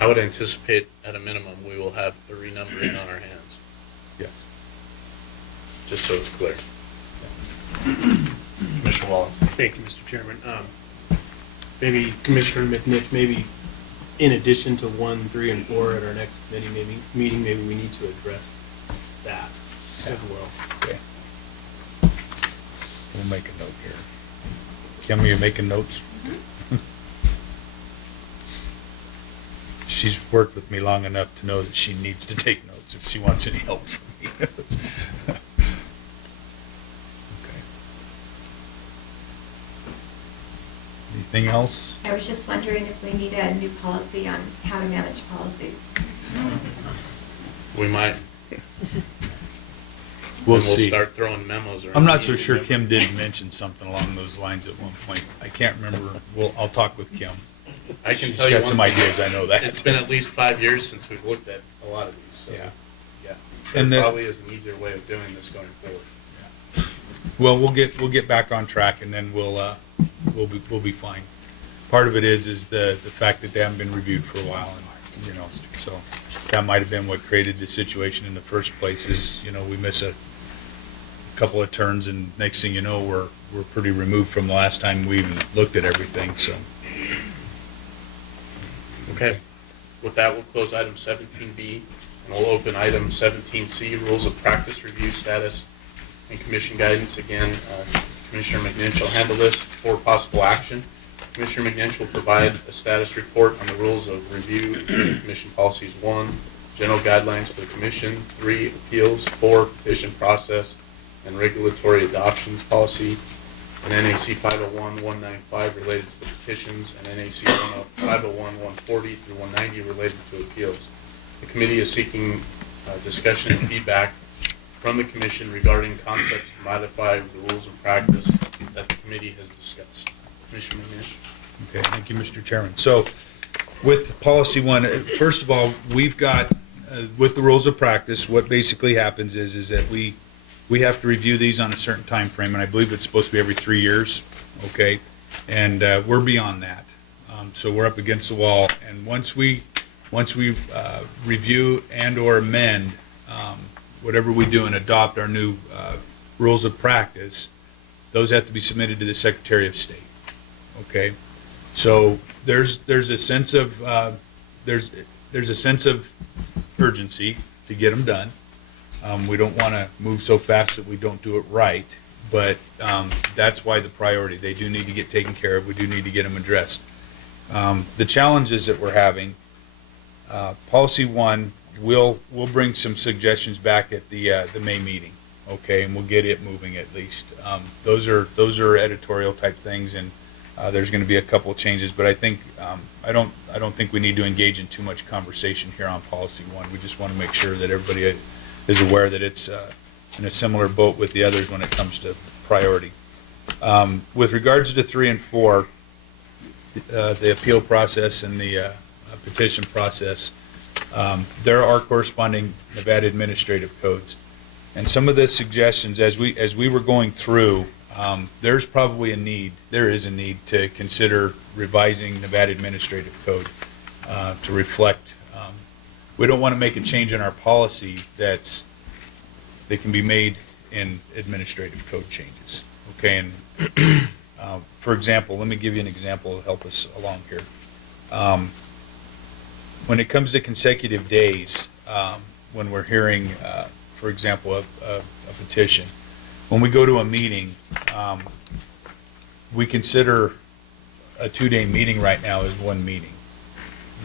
I would anticipate at a minimum we will have a renumbering on our hands, Yes. just so it's clear. Commissioner Wallace. Thank you, Mr. Chairman. Maybe Commissioner McNish, maybe in addition to 1, 3, and 4 at our next committee meeting, maybe we need to address that as well. Okay. We'll make a note here. Kim, are you making notes? She's worked with me long enough to know that she needs to take notes if she wants any help from me. Okay. Anything else? I was just wondering if we need a new policy on how to manage policies. We might. We'll And see. start throwing memos around. I'm not so sure Kim did mention something along those lines at one point. I can't remember. I'll talk with Kim. I can She's tell you got some one thing. ideas, I know that. It's been at least 5 years since we've looked at a lot of these, so. Yeah. Yeah. And There the- probably is an easier way of doing this going forward. Well, we'll get back on track, and then we'll be fine. Part of it is the fact that they haven't been reviewed for a while, and so that might have been what created the situation in the first place. Is we miss a couple of turns, and next thing you know, we're pretty removed from the last time we even looked at everything. So Okay. With that, we'll close item 17B, and we'll open item 17C, rules of practice review status and commission guidance. Again, Commissioner McNinch will handle this for possible action. Commissioner McNinch will provide a status report on the rules of review, commission policies: 1, general guidelines for the commission; 3, appeals; 4, petition process and regulatory adoptions policy; and NAC 501-195 related to the petitions, and NAC 501-140 through 190 related to appeals. The committee is seeking discussion and feedback from the commission regarding concepts to modify the rules of practice that the committee has discussed. Commissioner McNish. okay, thank you, Mr. Chairman. So with policy 1, first of all, we've got with the rules of practice, what basically happens is that we have to review these on a certain time frame, and I believe it's supposed to be every 3 years, okay? And we're beyond that. So we're up against the wall, and once we review and or amend whatever we do and adopt our new rules of practice, those have to be submitted to the Secretary of State, okay? So there's a sense of there's a sense of urgency to get them done. We don't want to move so fast that we don't do it right, but that's why the priority. They do need to get taken care of. We do need to get them addressed. The challenges that we're having, policy 1, we'll bring some suggestions back at the May meeting, okay, and we'll get it moving at least. Those are editorial type things, and there's going to be a couple of changes, but I think I don't think we need to engage in too much conversation here on policy 1. We just want to make sure that everybody is aware that it's in a similar boat with the others when it comes to priority. With regards to 3 and 4, the appeal process and the petition process, there are corresponding Nevada administrative codes, and some of the suggestions as we were going through, there is a need to consider revising Nevada administrative code to reflect. We don't want to make a change in our policy that can be made in administrative code changes. Okay, and for example, let me give you an example to help us along here. When it comes to consecutive days, when we're hearing, for example, a petition, when we go to a meeting, we consider a 2-day meeting right now as one meeting.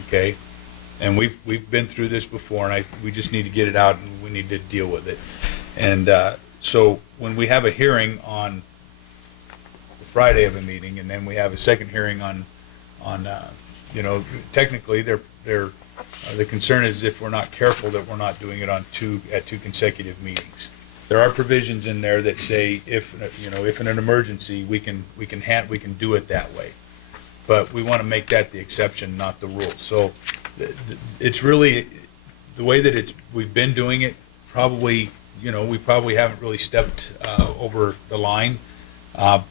Okay. And we've been through this before, and we just need to get it out, and we need to deal with it. And so when we have a hearing on the Friday of a meeting, and then we have a second hearing on technically the concern is if we're not careful that we're not doing it at two consecutive meetings. There are provisions in there that say if in an emergency we can do it that way, but we want to make that the exception, not the rule. So it's really the way that we've been doing it. Probably, we probably haven't really stepped over the line,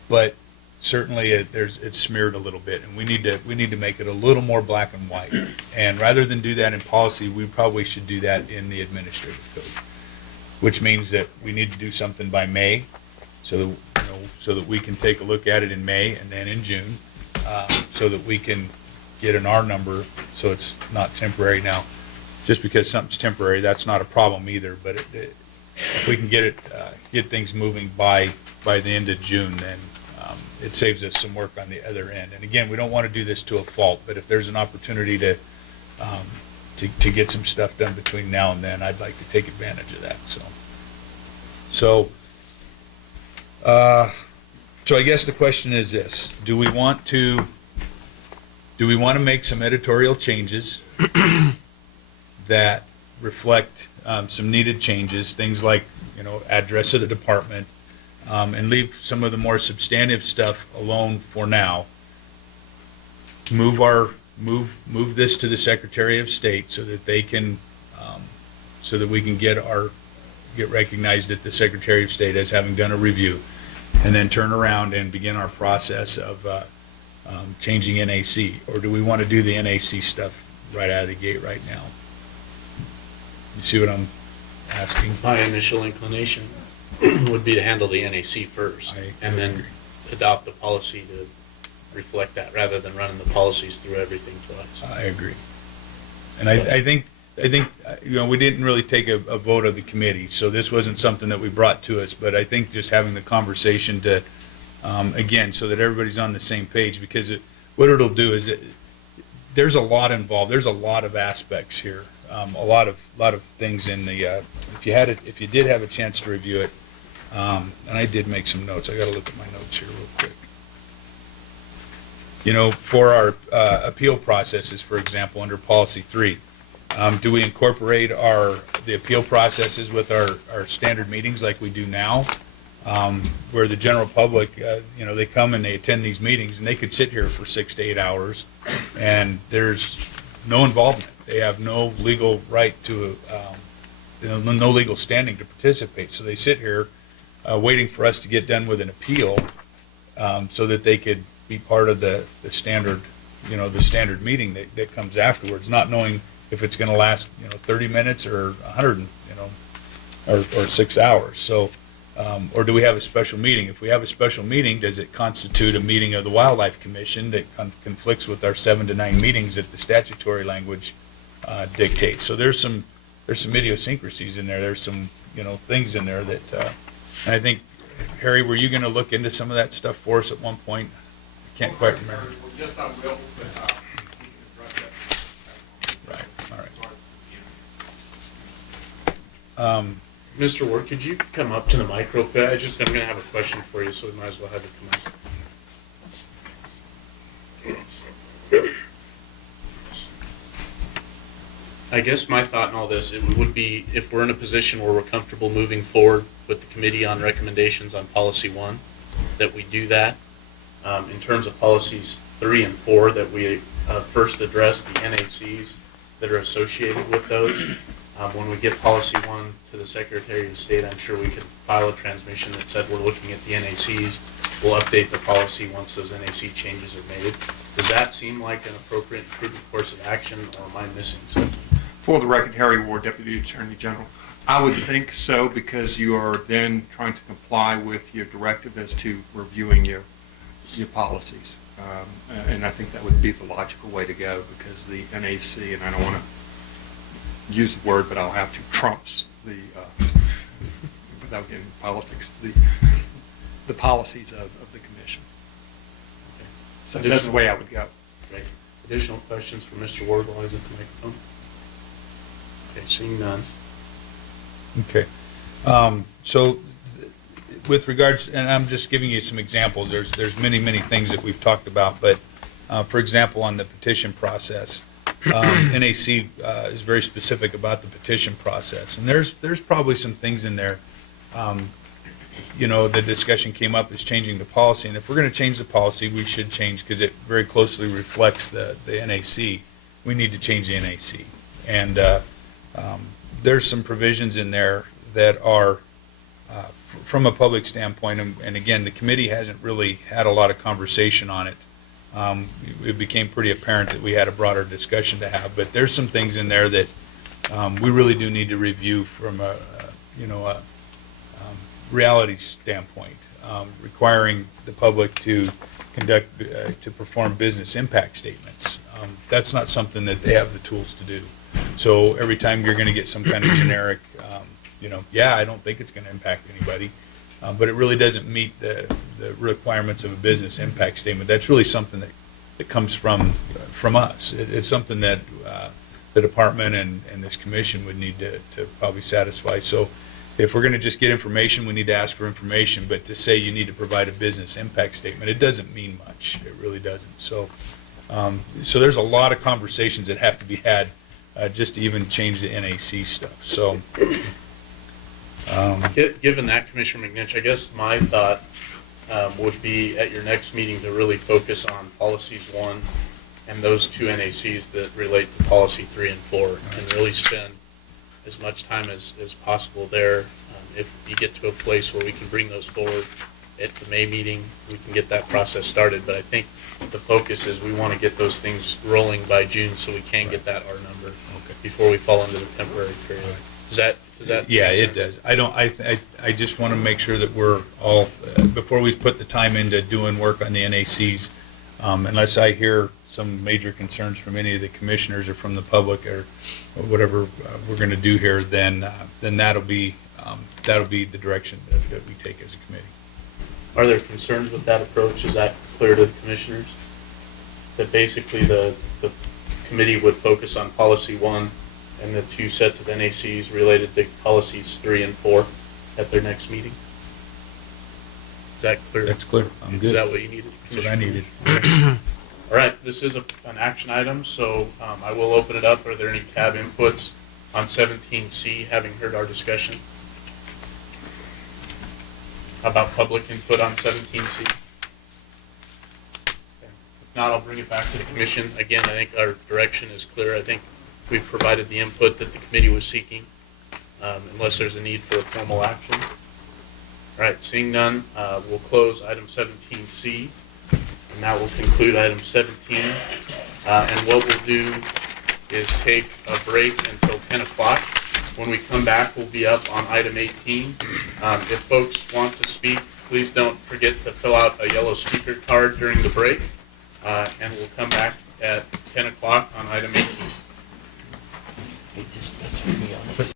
but certainly it's smeared a little bit, and we need to make it a little more black and white. And rather than do that in policy, we probably should do that in the administrative code, which means that we need to do something by May, so that we can take a look at it in May and then in June, so that we can get an R number, so it's not temporary. Now, just because something's temporary, that's not a problem either. But if we can get things moving by the end of June, then it saves us some work on the other end. And again, we don't want to do this to a fault, but if there's an opportunity to get some stuff done between now and then, I'd like to take advantage of that. So I guess the question is this: do we want to make some editorial changes that reflect some needed changes, things like, address of the department, and leave some of the more substantive stuff alone for now? Move this to the Secretary of State so that they can, so that we can get recognized at the Secretary of State as having done a review, and then turn around and begin our process of changing NAC? Or do we want to do the NAC stuff right out of the gate right now? You see what I'm asking? My initial inclination would be to handle the NAC first, and then adopt the policy to reflect that, rather than running the policies through everything twice. I agree. And I think we didn't really take a vote of the committee, so this wasn't something that we brought to us, but I think just having the conversation to, again, so that everybody's on the same page, because what it'll do is there's a lot involved. There's a lot of aspects here, a lot of things in the. If you did have a chance to review it, and I did make some notes. I got to look at my notes here real quick. For our appeal processes, for example, under Policy 3, do we incorporate the appeal processes with our standard meetings like we do now, where the general public, they come and they attend these meetings, and they could sit here for 6 to 8 hours, and there's no involvement. They have no legal right to, no legal standing to participate. So they sit here waiting for us to get done with an appeal, so that they could be part of the standard, the standard meeting that comes afterwards, not knowing if it's going to last, 30 minutes or 100, or 6 hours. So, or do we have a special meeting? If we have a special meeting, does it constitute a meeting of the Wildlife Commission that conflicts with our 7 to 9 meetings that the statutory language dictates? So there's some idiosyncrasies in there. There's some, things in there that, and I think, Harry, were you going to look into some of that stuff for us at one point? I can't quite remember. Well, yes, I will, but we can address that. Right, all right. Mr. Ward, could you come up to the microphone? I'm going to have a question for you, so we might as well have it come up. I guess my thought in all this, it would be, if we're in a position where we're comfortable moving forward with the committee on recommendations on Policy 1, that we do that. In terms of Policies 3 and 4, that we first address the NACs that are associated with those. When we get Policy 1 to the Secretary of State, I'm sure we could file a transmission that said we're looking at the NACs. We'll update the policy once those NAC changes are made. Does that seem like an appropriate and prudent course of action, or am I missing something? For the record, Harry Ward, Deputy Attorney General. I would think so, because you are then trying to comply with your directive as to reviewing your policies. And I think that would be the logical way to go, because the NAC, and I don't want to use the word, but I'll have to, trumps the, without getting politics, the policies of the commission. Okay. So that's the way I would go. Great. Additional questions for Mr. Ward while he's at the microphone? Okay, seeing none. Okay. So with regards, and I'm just giving you some examples, there's many things that we've talked about, but for example, on the petition process, NAC is very specific about the petition process, and there's probably some things in there. The discussion came up is changing the policy, and if we're going to change the policy, we should change, because it very closely reflects the NAC. We need to change the NAC, and there's some provisions in there that are from a public standpoint, and again, the committee hasn't really had a lot of conversation on it. It became pretty apparent that we had a broader discussion to have, but there's some things in there that we really do need to review from a reality standpoint, requiring the public to to perform business impact statements. That's not something that they have the tools to do. So every time you're going to get some kind of generic, yeah, I don't think it's going to impact anybody, but it really doesn't meet the requirements of a business impact statement. That's really something that comes from us. It's something that the department and this commission would need to probably satisfy. So if we're going to just get information, we need to ask for information, but to say you need to provide a business impact statement, it doesn't mean much. It really doesn't. So so there's a lot of conversations that have to be had just to even change the NAC stuff. So Given that, Commissioner McNitch, I guess my thought would be at your next meeting to really focus on policies 1 and those 2 NACs that relate to policy 3 and 4, and really spend as much time as possible there. If you get to a place where we can bring those forward at the May meeting, we can get that process started. But I think the focus is we want to get those things rolling by June so we can get that R number before we fall into the temporary period. Does that yeah, make it sense? does. I just want to make sure that we're all, before we put the time into doing work on the NACs, unless I hear some major concerns from any of the commissioners or from the public or whatever we're going to do here, then that'll be the direction that we take as a committee. Are there concerns with that approach? Is that clear to the commissioners? That basically the committee would focus on policy 1 and the 2 sets of NACs related to policies 3 and 4 at their next meeting? Is that clear? That's clear. I'm Is good. that what you needed? That's what I needed. All right, this is an action item, so I will open it up. Are there any cab inputs on 17C, having heard our discussion? How about public input on 17C? Okay. If not, I'll bring it back to the commission. Again, I think our direction is clear. I think we've provided the input that the committee was seeking, unless there's a need for a formal action. All right, seeing none, we'll close item 17C, and that will conclude item 17. And what we'll do is take a break until 10 o'clock. When we come back, we'll be up on item 18. If folks want to speak, please don't forget to fill out a yellow speaker card during the break, and we'll come back at 10 o'clock on item 18. Hey, just me on it.